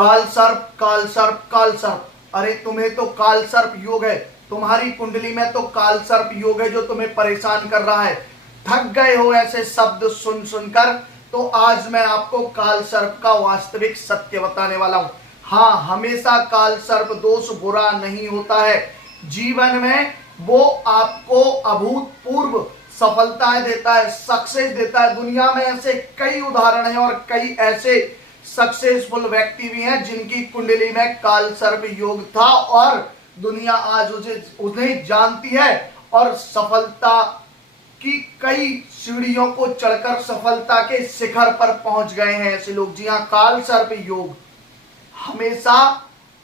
काल सर्प काल सर्प काल सर्प। अरे तुम्हें तो काल सर्प योग है, तुम्हारी कुंडली में तो काल सर्प योग है जो तुम्हें परेशान कर रहा है। थक गए हो ऐसे शब्द सुन सुनकर, तो आज मैं आपको काल सर्प का वास्तविक सत्य बताने वाला हूं। हाँ, हमेशा काल सर्प दोष बुरा नहीं होता है। जीवन में वो आपको अभूतपूर्व सफलताएं देता है, सक्सेस देता है। दुनिया में ऐसे कई उदाहरण हैं और कई ऐसे सक्सेसफुल व्यक्ति भी हैं जिनकी कुंडली में काल सर्प योग था और दुनिया आज उन्हें जानती है और सफलता की कई सीढ़ियों को चढ़कर सफलता के शिखर पर पहुंच गए हैं ऐसे लोग। जी हाँ, काल सर्प योग हमेशा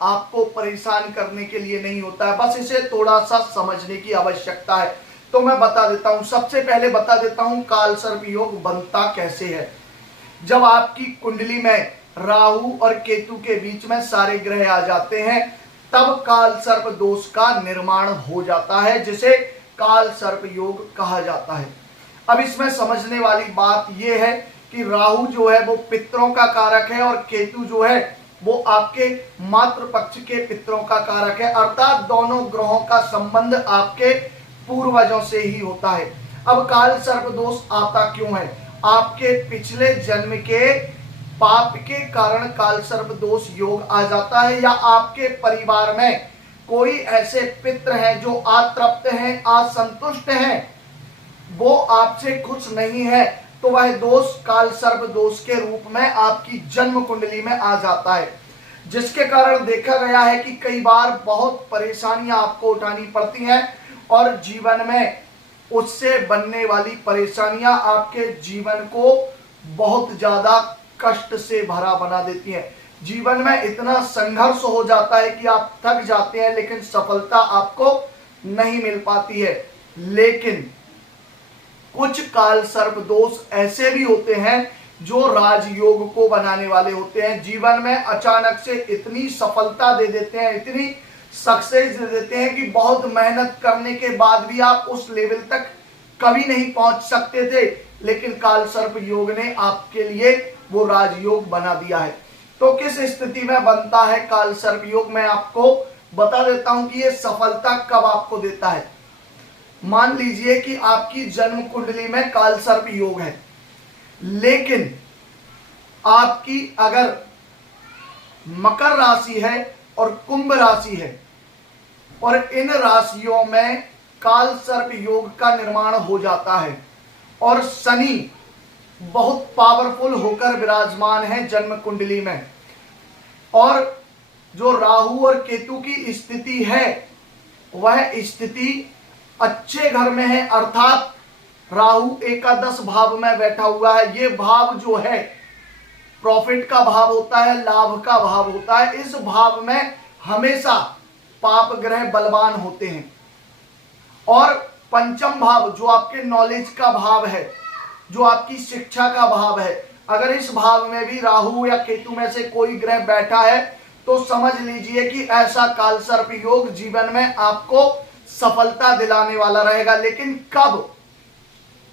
आपको परेशान करने के लिए नहीं होता है, बस इसे थोड़ा सा समझने की आवश्यकता है। तो मैं बता देता हूं, सबसे पहले बता देता हूं काल सर्प योग बनता कैसे है। जब आपकी कुंडली में राहु और केतु के बीच में सारे ग्रह आ जाते हैं, तब काल सर्प दोष का निर्माण हो जाता है, जिसे काल सर्प योग कहा जाता है। अब इसमें समझने वाली बात यह है कि राहु जो है वो पितरों का कारक है और केतु जो है वो आपके मातृ पक्ष के पितरों का कारक है, अर्थात दोनों ग्रहों का संबंध आपके पूर्वजों से ही होता है। अब काल सर्प दोष आता क्यों है? आपके पिछले जन्म के पाप के कारण काल सर्प दोष योग आ जाता है, या आपके परिवार में कोई ऐसे पितृ हैं जो अतृप्त हैं, असंतुष्ट हैं, वो आपसे खुश नहीं है, तो वह दोष काल सर्प दोष के रूप में आपकी जन्म कुंडली में आ जाता है, जिसके कारण देखा गया है कि कई बार बहुत परेशानियां आपको उठानी पड़ती हैं और जीवन में उससे बनने वाली परेशानियां आपके जीवन को बहुत ज्यादा कष्ट से भरा बना देती हैं। जीवन में इतना संघर्ष हो जाता है कि आप थक जाते हैं, लेकिन सफलता आपको नहीं मिल पाती है। लेकिन कुछ काल सर्प दोष ऐसे भी होते हैं जो राजयोग को बनाने वाले होते हैं। जीवन में अचानक से इतनी सफलता दे देते हैं, इतनी सक्सेस दे देते हैं कि बहुत मेहनत करने के बाद भी आप उस लेवल तक कभी नहीं पहुंच सकते थे, लेकिन काल सर्प योग ने आपके लिए वो राजयोग बना दिया है। तो किस स्थिति में बनता है काल सर्प योग, मैं आपको बता देता हूं कि ये सफलता कब आपको देता है। मान लीजिए कि आपकी जन्म कुंडली में काल सर्प योग है, लेकिन आपकी अगर मकर राशि है और कुंभ राशि है और इन राशियों में काल सर्प योग का निर्माण हो जाता है और शनि बहुत पावरफुल होकर विराजमान है जन्म कुंडली में, और जो राहु और केतु की स्थिति है वह स्थिति अच्छे घर में है, अर्थात राहु एकादश भाव में बैठा हुआ है। ये भाव जो है प्रॉफिट का भाव होता है, लाभ का भाव होता है। इस भाव में हमेशा पाप ग्रह बलवान होते हैं। और पंचम भाव जो आपके नॉलेज का भाव है, जो आपकी शिक्षा का भाव है, अगर इस भाव में भी राहु या केतु में से कोई ग्रह बैठा है तो समझ लीजिए कि ऐसा काल सर्प योग जीवन में आपको सफलता दिलाने वाला रहेगा। लेकिन कब?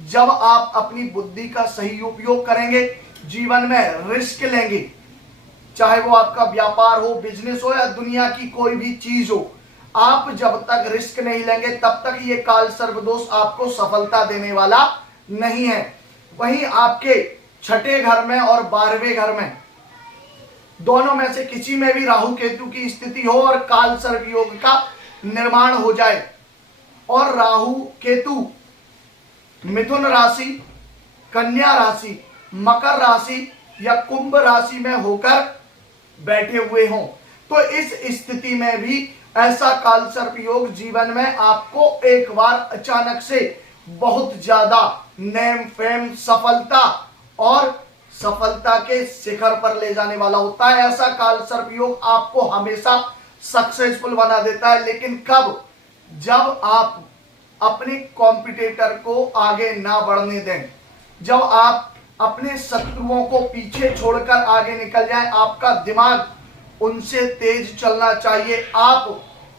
जब आप अपनी बुद्धि का सही उपयोग करेंगे, जीवन में रिस्क लेंगे, चाहे वो आपका व्यापार हो, बिजनेस हो या दुनिया की कोई भी चीज हो। आप जब तक रिस्क नहीं लेंगे तब तक ये काल सर्प दोष आपको सफलता देने वाला नहीं है। वहीं आपके छठे घर में और 12वें घर में दोनों में से किसी में भी राहु केतु की स्थिति हो और काल सर्प योग का निर्माण हो जाए और राहु केतु मिथुन राशि, कन्या राशि, मकर राशि या कुंभ राशि में होकर बैठे हुए हों, तो इस स्थिति में भी ऐसा काल सर्प योग जीवन में आपको एक बार अचानक से बहुत ज्यादा नेम फेम, सफलता और सफलता के शिखर पर ले जाने वाला होता है। ऐसा काल सर्प योग आपको हमेशा सक्सेसफुल बना देता है। लेकिन कब? जब आप अपने कॉम्पिटिटर को आगे ना बढ़ने दें, जब आप अपने शत्रुओं को पीछे छोड़कर आगे निकल जाएं। आपका दिमाग उनसे तेज चलना चाहिए। आप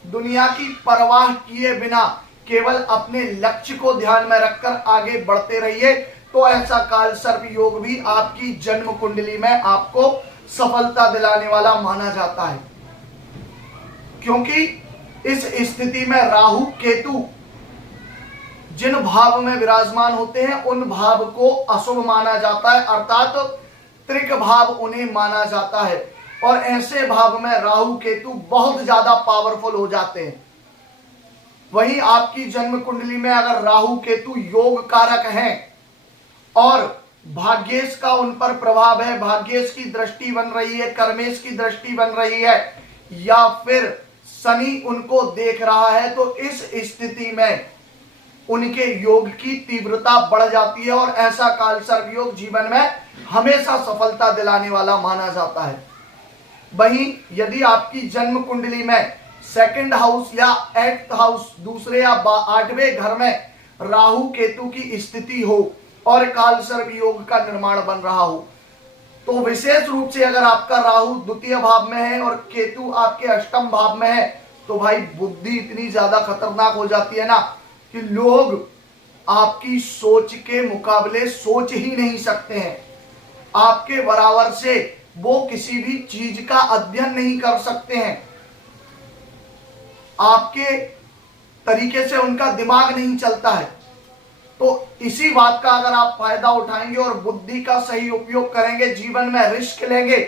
दुनिया की परवाह किए बिना केवल अपने लक्ष्य को ध्यान में रखकर आगे बढ़ते रहिए, तो ऐसा काल सर्प योग भी आपकी जन्म कुंडली में आपको सफलता दिलाने वाला माना जाता है, क्योंकि इस स्थिति में राहु केतु जिन भाव में विराजमान होते हैं उन भाव को अशुभ माना जाता है, अर्थात त्रिक भाव उन्हें माना जाता है। और ऐसे भाव में राहु केतु बहुत ज्यादा पावरफुल हो जाते हैं। वहीं आपकी जन्म कुंडली में अगर राहु केतु योग कारक हैं और भाग्येश का उन पर प्रभाव है, भाग्येश की दृष्टि बन रही है, कर्मेश की दृष्टि बन रही है, या फिर शनि उनको देख रहा है, तो इस स्थिति में उनके योग की तीव्रता बढ़ जाती है और ऐसा काल सर्प योग जीवन में हमेशा सफलता दिलाने वाला माना जाता है। वहीं यदि आपकी जन्म कुंडली में सेकंड हाउस या 8th हाउस, दूसरे या 8वें घर में राहु केतु की स्थिति हो और काल सर्प योग का निर्माण बन रहा हो, तो विशेष रूप से अगर आपका राहु द्वितीय भाव में है और केतु आपके अष्टम भाव में है, तो भाई बुद्धि इतनी ज्यादा खतरनाक हो जाती है ना कि लोग आपकी सोच के मुकाबले सोच ही नहीं सकते हैं। आपके बराबर से वो किसी भी चीज का अध्ययन नहीं कर सकते हैं। आपके तरीके से उनका दिमाग नहीं चलता है। तो इसी बात का अगर आप फायदा उठाएंगे और बुद्धि का सही उपयोग करेंगे, जीवन में रिस्क लेंगे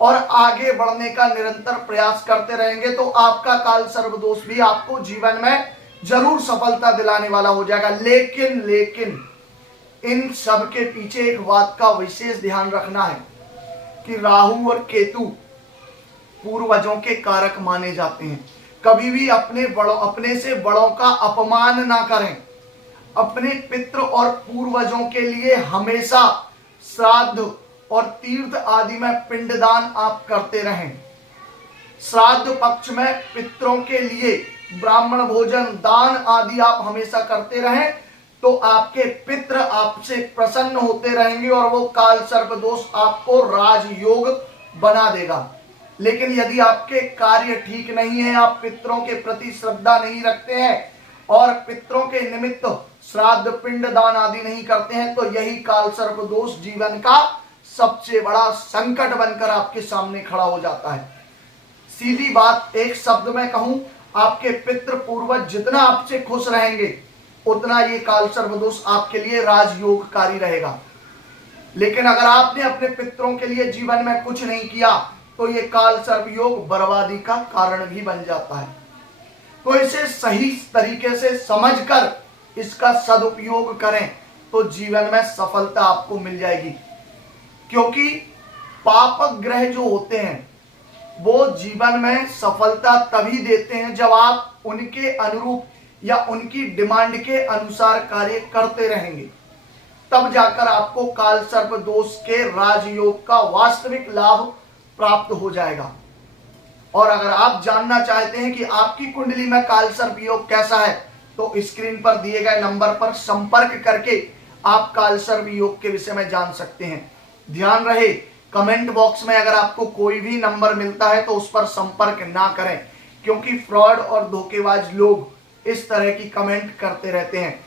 और आगे बढ़ने का निरंतर प्रयास करते रहेंगे, तो आपका काल सर्प दोष भी आपको जीवन में जरूर सफलता दिलाने वाला हो जाएगा। लेकिन इन सब के पीछे एक बात का विशेष ध्यान रखना है कि राहु और केतु पूर्वजों के कारक माने जाते हैं। कभी भी अपने से बड़ों का अपमान ना करें। अपने पितृ और पूर्वजों के लिए हमेशा श्राद्ध और तीर्थ आदि में पिंडदान आप करते रहें। श्राद्ध पक्ष में पितरों के लिए ब्राह्मण भोजन दान आदि आप हमेशा करते रहें, तो आपके पितृ आपसे प्रसन्न होते रहेंगे और वो काल सर्प दोष आपको राजयोग बना देगा। लेकिन यदि आपके कार्य ठीक नहीं है, आप पितरों के प्रति श्रद्धा नहीं रखते हैं और पितरों के निमित्त श्राद्ध पिंड दान आदि नहीं करते हैं, तो यही काल सर्प दोष जीवन का सबसे बड़ा संकट बनकर आपके सामने खड़ा हो जाता है। सीधी बात एक शब्द में कहूं, आपके पितृ पूर्वज जितना आपसे खुश रहेंगे उतना ये काल सर्प दोष आपके लिए राजयोगकारी रहेगा। लेकिन अगर आपने अपने पितरों के लिए जीवन में कुछ नहीं किया, तो ये काल सर्प योग बर्बादी का कारण भी बन जाता है। तो इसे सही तरीके से समझकर इसका सदुपयोग करें, तो जीवन में सफलता आपको मिल जाएगी। क्योंकि पाप ग्रह जो होते हैं वो जीवन में सफलता तभी देते हैं जब आप उनके अनुरूप या उनकी डिमांड के अनुसार कार्य करते रहेंगे, तब जाकर आपको काल सर्प दोष के राजयोग का वास्तविक लाभ प्राप्त हो जाएगा। और अगर आप जानना चाहते हैं कि आपकी कुंडली में काल सर्प योग कैसा है, तो स्क्रीन पर दिए गए नंबर पर संपर्क करके आप काल सर्प योग के विषय में जान सकते हैं। ध्यान रहे, कमेंट बॉक्स में अगर आपको कोई भी नंबर मिलता है तो उस पर संपर्क ना करें, क्योंकि फ्रॉड और धोखेबाज लोग इस तरह की कमेंट करते रहते हैं।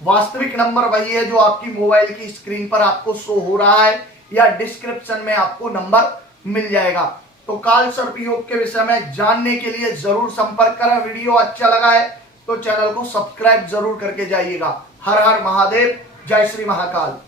वास्तविक नंबर वही है जो आपकी मोबाइल की स्क्रीन पर आपको शो हो रहा है या डिस्क्रिप्शन में आपको नंबर मिल जाएगा। तो काल सर्प योग के विषय में जानने के लिए जरूर संपर्क करें। वीडियो अच्छा लगा है तो चैनल को सब्सक्राइब जरूर करके जाइएगा। हर हर महादेव, जय श्री महाकाल।